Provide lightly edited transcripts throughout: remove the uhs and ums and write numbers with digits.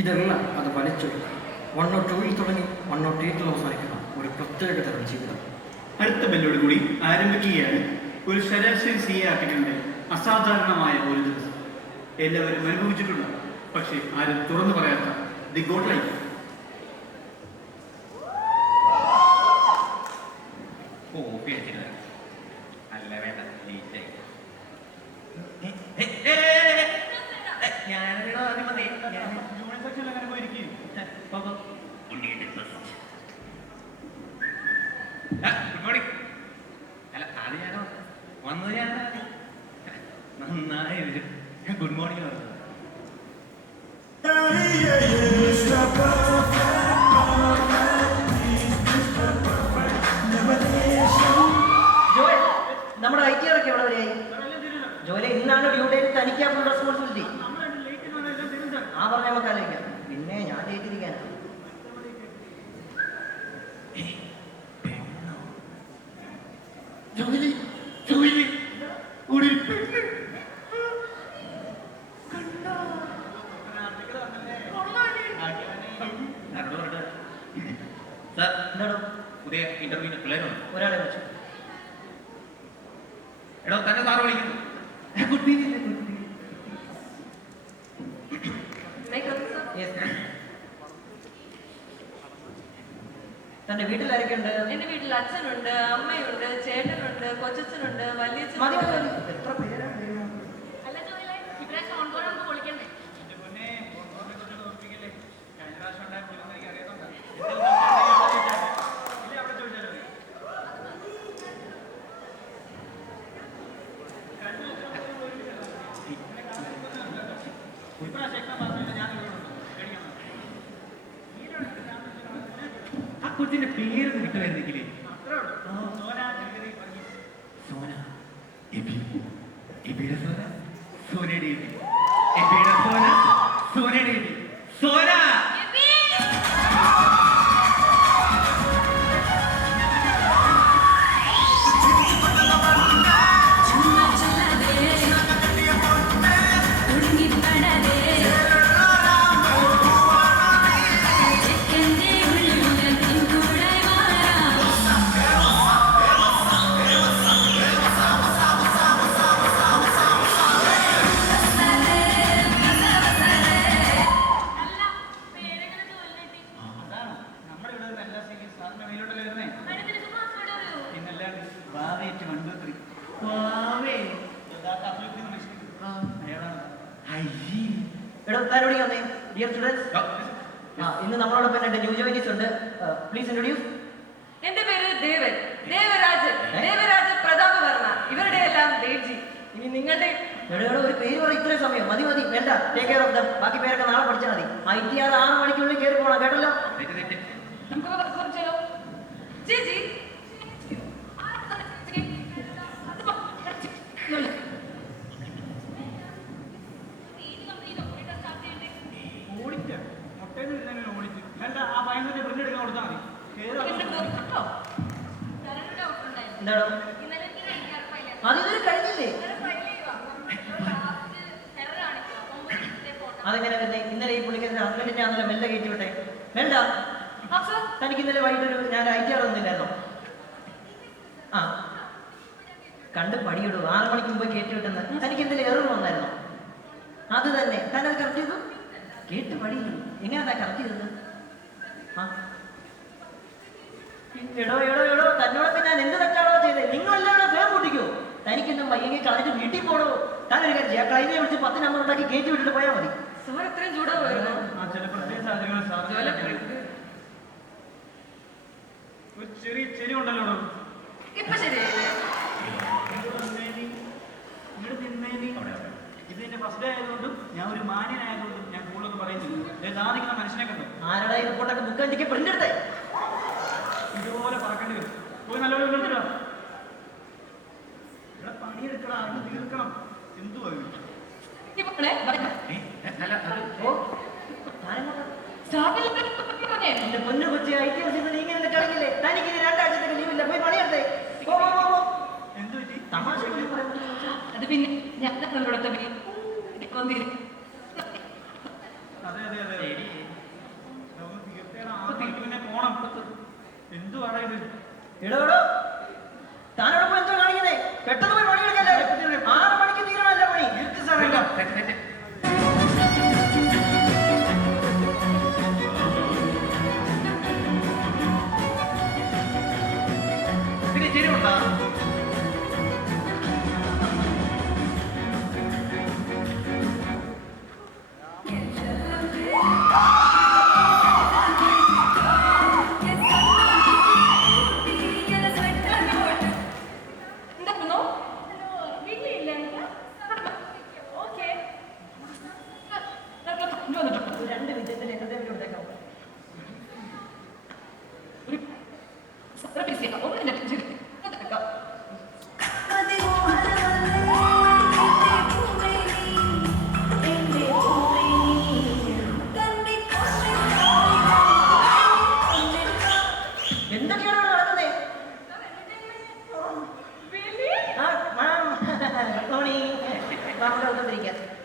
ഇതെല്ലാം അത് വലിച്ചെടുക്കുക. 102-ൽ തുടങ്ങി 108-ൽ അവസാനിക്കുന്ന ഒരു പ്രത്യേക തരം ജീവിതം. അടുത്ത ബെല്ലോട് കൂടി ആരംഭിക്കുകയാണ് ഒരു ശരാശരി CA ആർട്ടിക്കിളിന്റെ അസാധാരണമായ ഒരു ദിവസം. എല്ലാവരും അനുഭവിച്ചിട്ടുണ്ട്, പക്ഷേ ആരും തുറന്നു പറയാത്ത the God life. Good morning. നമ്മുടെ ഐറ്റിയറൊക്കെ എവിടെ വരെയായി? ജോലി ഇന്നാണ് ഡ്യൂട്ടി, തനിക്കാ ഫുൾ റെസ്പോൺസിബിലിറ്റി. ആ പറഞ്ഞ നമുക്ക് ആലോചിക്കാം. പിന്നെ ഞാൻ ജയിച്ചിരിക്കാനാണ്. പുതിയ ഇന്റർവ്യൂവിന് പിള്ളേരുണ്ട്. ഒരാളെ വിളിച്ചു. എടോ തന്നെ സാറ് വിളിക്കുന്നു. തന്റെ വീട്ടിൽ ആരൊക്കെ ഉണ്ട്? എന്റെ വീട്ടിൽ അച്ഛനുണ്ട്, അമ്മയുണ്ട്, ചേട്ടനുണ്ട്, കൊച്ചച്ഛനുണ്ട്, വലിയച്ഛനുണ്ട്. എത്ര പേരാണ്? ആ കൊച്ചിന്റെ പേരൊന്ന് കിട്ടുമായിരുന്നെങ്കിലേ. സോന, എബിയുടെ സോന, സോനയുടെ എബി, എബിയുടെ സോന, സോനയുടെ എബി, സോന. ഇന്ന് നമ്മളോടൊപ്പം രണ്ട് ന്യൂ ജോയിനീസ് ഉണ്ട്. Please introduce. എന്റെ പേര് ദേവൻ, ദേവരാജൻ, ദേവരാജ പ്രതാപവർമ്മ. ഇവരുടെ എല്ലാം ദേവ്ജി. ഇനി നിങ്ങളുടെ ഒരു പേര് പറ. ഇത്രയും സമയം മതി മതി, വേണ്ട. Take care of them. ബാക്കി പേരൊക്കെ നാളെ പഠിച്ചാൽ മതി. ITR 6 മണിക്കുള്ളിൽ കയറി പോകണം, കേട്ടല്ലോ? ചേച്ചി എന്താണോ അതിതൊരു കഴിഞ്ഞില്ലേ? അതെങ്ങനെ വരുന്നേ? ഇന്നലെ ഈ പുള്ളിക്കാരൻ്റെ ഹസ്ബൻഡിനെ അന്നലെ മെല്ലെ കയറ്റി വിട്ടെ. വേണ്ട, തനിക്ക് ഇന്നലെ വൈകിട്ടൊരു ഞാൻ ITR ഒന്നുമില്ലായിരുന്നോ? ആ കണ്ട് പടിയിടൂ. 6 മണിക്ക് മുമ്പ് കയറ്റി വിട്ടെന്ന് തനിക്ക് എന്തെങ്കിലും എറർ വന്നായിരുന്നോ? അത് തന്നെ, താനത് കറക്റ്റ് ചെയ്തു. കേട്ട് പടിയിടൂ. എങ്ങനെയാ കറക്റ്റ് ചെയ്തത്? ആ എടോ എടോ എടോ, തന്നോടൊക്കെ ഞാൻ എന്ത് തെറ്റാണോ ചെയ്തത്? നിങ്ങളെല്ലാം ഫേം കൂട്ടിക്കോ. തനിക്കെന്തും വയ്യെങ്കിൽ കളഞ്ഞിട്ട് വീട്ടിൽ പോടോ. താനൊരു കാര്യം ചെയ്യാം, ക്ലൈനെ വിളിച്ച് 10 നമ്പർ ഉണ്ടാക്കി കയറ്റി വിട്ടിട്ട് പോയാൽ മതി. സാർ ഇത്രയും ചൂടാവുമായിരുന്നു? ഒരു ചെറിയ ചെരി ഉണ്ടല്ലോ. ഇപ്പൊ ശരിയായില്ലേ? ഇത് എന്റെ ഫസ്റ്റ് ഡേ ആയതുകൊണ്ടും ഞാൻ ഒരു മാന്യനായതുകൊണ്ടും ഞാൻ കൂടുതലൊക്കെ പറയുന്നില്ല. സാധിക്കുന്ന മനുഷ്യനെ കണ്ടു. ആരുടെ ഈ റിപ്പോർട്ടൊക്കെ ബുക്ക് എനിക്ക് പ്രിന്റ് എടുത്തേ. ഇതുപോലെ പറക്കേണ്ടി വരും. പോയി നല്ലപോലെ എടുത്തിട്ടോ. ഇവിടെ പണിയെടുക്കണം, അത് തീർക്കണം. എന്തുവാ എന്റെ പൊന്നു കൊച്ചി ITR നീ ഇങ്ങനെ കളിക്കില്ലേ? തനിക്ക് 2 ആഴ്ചത്തേക്ക് ലീവില്ല, പോയി പണിയെടുത്തേ. തമാശ അത് പിന്നെ ഞാൻ അതെ അതെ അതെ പാടാ ഇത്? എടോ താനോട് പോയി എന്തോ കാണിക്കുന്നേ? പെട്ടെന്ന് പോയി പണിയെടുക്കല്ലേ? 6 മണിക്ക് തീരണമല്ല പണി. ഇருக்கு സാറേ. ഇല്ല, തെറ്റ്. പിന്നെ ശരിയുണ്ടോ? എന്താ വീട്ടിലില്ല ഓക്കെ 2 വിജയത്തിന് എന്തെങ്കിലും കൊടുത്തേക്കാം. എന്തൊക്കെയാണ് ഇവിടെ നടക്കുന്നേ?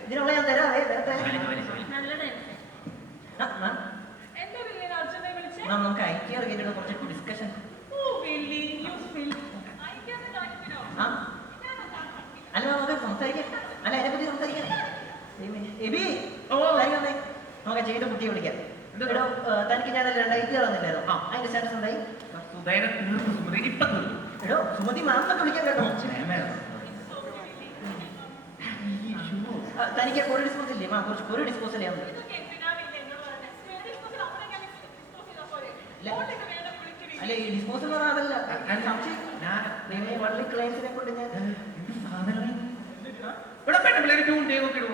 ഇതിനുള്ള ഞാൻ തരാവേ തരട്ടെ. നമുക്ക് IT ഇറങ്ങിയിട്ട് കുറച്ച് ഡിസ്കഷൻ. അല്ല നമുക്ക് സംസാരിക്കാം. അല്ല അതിനെ പറ്റി സംസാരിക്കാം. എബി നമുക്ക് ചെയ്ത കുട്ടിയെ വിളിക്കാം. തനിക്ക് ഞാൻ IT ഇറങ്ങുന്നില്ലായിരുന്നു. അതിന്റെ സ്റ്റാറ്റസ് എന്തായി? സുധേനെ തീർന്നു, സുമതി ഇപ്പൊ തീർന്നു. എടോ സുമതി മാമൊക്കെ വിളിക്കാൻ കേട്ടോ. തനിക്ക് ഒരു ഡിസ്പോസൽ ഇല്ലേ? കുറച്ച് ഒരു ഡിസ്പോസൽ ചെയ്യാൻ പറ്റും. അല്ല ഈ ഡിസ്പോസൽ എന്ന് പറഞ്ഞാൽ അതല്ല സംശയം. ഞാൻ വള്ളി ക്ലയൻസിനെ കൊണ്ട് ഞാൻ ഇവിടെ പെട്ടെന്ന് ട്യൂൺ ചെയ്ത് നോക്കിയിടൂ.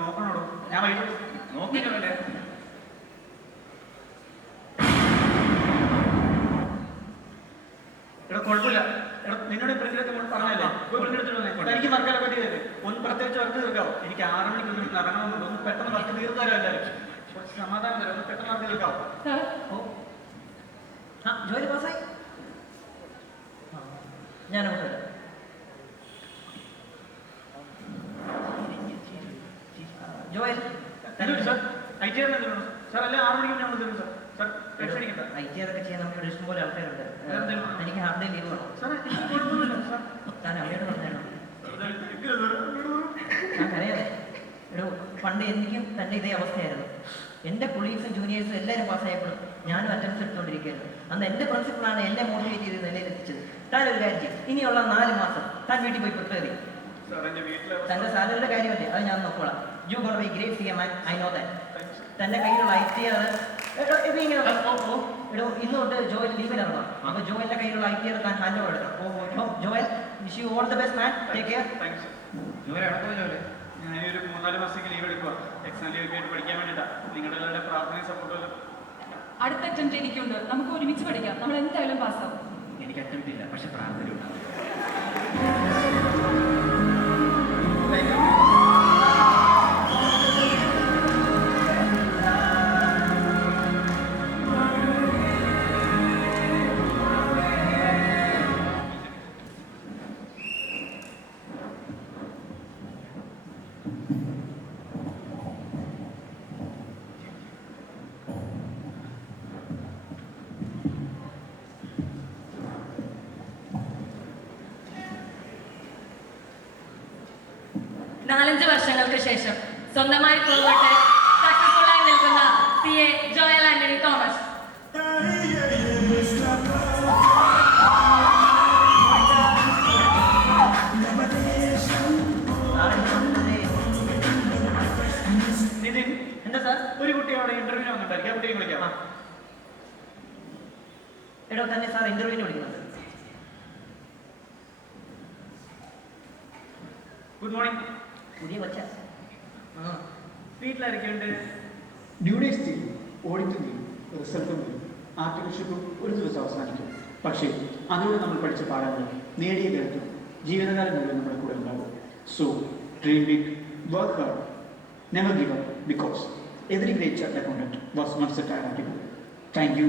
നോക്കണോടോ, ഞാൻ വൈകിട്ട് നോക്കിയിട്ടല്ലേ. എടാ കുഴപ്പമില്ല. എടാ നിന്നോട് പ്രിൻസിലൊക്കെ പറഞ്ഞല്ലേ എനിക്ക് വർക്കാനെ പറ്റിയതല്ലേ. ഒന്ന് പ്രത്യേകിച്ച് വർക്ക് തീർക്കാവോ? എനിക്ക് 6 മണിക്ക് വീട്ടിൽ ഇറങ്ങണമെന്നുണ്ട്. ഒന്ന് പെട്ടെന്ന് വർക്ക് തീർന്നു തരാം. എല്ലാവരും കുറച്ച് സമാധാനം തരാം. ഒന്ന് പെട്ടെന്ന് വർക്ക് തീർക്കാവോ? ജോലി പാസ്സായി. ഞാൻ അങ്ങോട്ട് വരാം. ജോയൽ സാർ IT സാർ അല്ലെ 6 മണിക്ക് ഞാൻ തീർന്നു സാർ. സാർ ടെൻഷൻ അടിക്കണ്ട. IT അതൊക്കെ ചെയ്യാൻ നമ്മുടെ ഇഷ്ടം പോലെ ആൾക്കാരുണ്ട്. എനിക്ക് ഹാഫ് ഡേ ലീവ് വേണം. സാർ എനിക്ക് കുഴപ്പമൊന്നുമില്ല സാർ. താൻ അമ്മയോട് പറഞ്ഞാണോ? ഞാൻ അറിയാതെ എടോ പണ്ട് എനിക്കും തൻ്റെ ഇതേ അവസ്ഥയായിരുന്നു. എൻ്റെ കൊളീഗ്സും ജൂനിയേഴ്സും എല്ലാവരും പാസ്സായപ്പോഴും ഞാനും അറ്റൻഡൻസ് എടുത്തുകൊണ്ടിരിക്കുകയായിരുന്നു. അന്ന് എൻ്റെ പ്രിൻസിപ്പളാണ് എന്നെ മോട്ടിവേറ്റ് ചെയ്ത് നിലയിൽ എത്തിച്ചത്. താൻ ഒരു കാര്യം ചെയ്യും, ഇനിയുള്ള 4 മാസം താൻ വീട്ടിൽ പോയി പ്രിപ്പയർ ചെയ്യും. തൻ്റെ സാലറിയുടെ കാര്യമല്ലേ, അത് ഞാൻ നോക്കോളാം. You got be great CA man, I know that. തൻ്റെ കയ്യിലുള്ള ITR എടോ ഇന്ന് തൊട്ട് ജോയൽ ലീവിനിറങ്ങണം. അപ്പോൾ ജോയലിൻ്റെ കയ്യിലുള്ള ITR താൻ ഹാൻഡ് ഓവർ എടുക്കണം. Joel wish you all the best man. Take care. ജോലി എവിടെ ജോലി? ഞാനൊരു 3-4 മാസത്തേക്ക് ലീവ് എടുക്കുക. എക്സാം ലീവ് ആയിട്ട് പഠിക്കാൻ വേണ്ടിയിട്ടാണ്. നിങ്ങളുടെ എല്ലാവരുടെ പ്രാർത്ഥനയും സപ്പോർട്ടും. അടുത്ത അറ്റംപ്റ്റ് എനിക്കുണ്ട്. നമുക്ക് ഒരുമിച്ച് പഠിക്കാം. നമ്മൾ എന്തായാലും പാസ്സാവും. എനിക്ക് അറ്റംപ്റ്റ് ഇല്ല, പക്ഷെ പ്രാർത്ഥന ഉണ്ടാവും. നാലഞ്ച് വർഷങ്ങൾക്ക് ശേഷം സ്വന്തമായി പോകട്ടെ സക്സസ്ഫുൾ ആയി നിൽക്കുന്ന CA ജോയൽ ആന്റണി തോമസ്. നിതിൻ എന്താ സാർ? ഒരു കുട്ടി അവിടെ ഇന്റർവ്യൂവിന് വന്നിട്ടായിരിക്കും. ആ കുട്ടിയെ വിളിക്കാം. എടോ തന്നെ സാർ ഇന്റർവ്യൂവിന് വിളിക്കുന്നത്. Good morning. പുതിയ കൊച്ച. വീട്ടിലായിരിക്കുന്നുണ്ട്. ഡ്യൂ ഡേറ്റ്സ് ചെയ്യും, ഓഡിറ്റും ചെയ്യും, റിസൾട്ടും ചെയ്യും, ആർട്ടിക്കൽഷിപ്പും ഒരു ദിവസം അവസാനിക്കും. പക്ഷേ അതിലൂടെ നമ്മൾ പഠിച്ച പാഠങ്ങൾ നേടിയ കരുത്തും ജീവിതകാലം മുഴുവൻ നമ്മുടെ കൂടെ ഉണ്ടാകും. So dream big, work hard, never give up, because every great chartered accountant was once a talent. Thank U.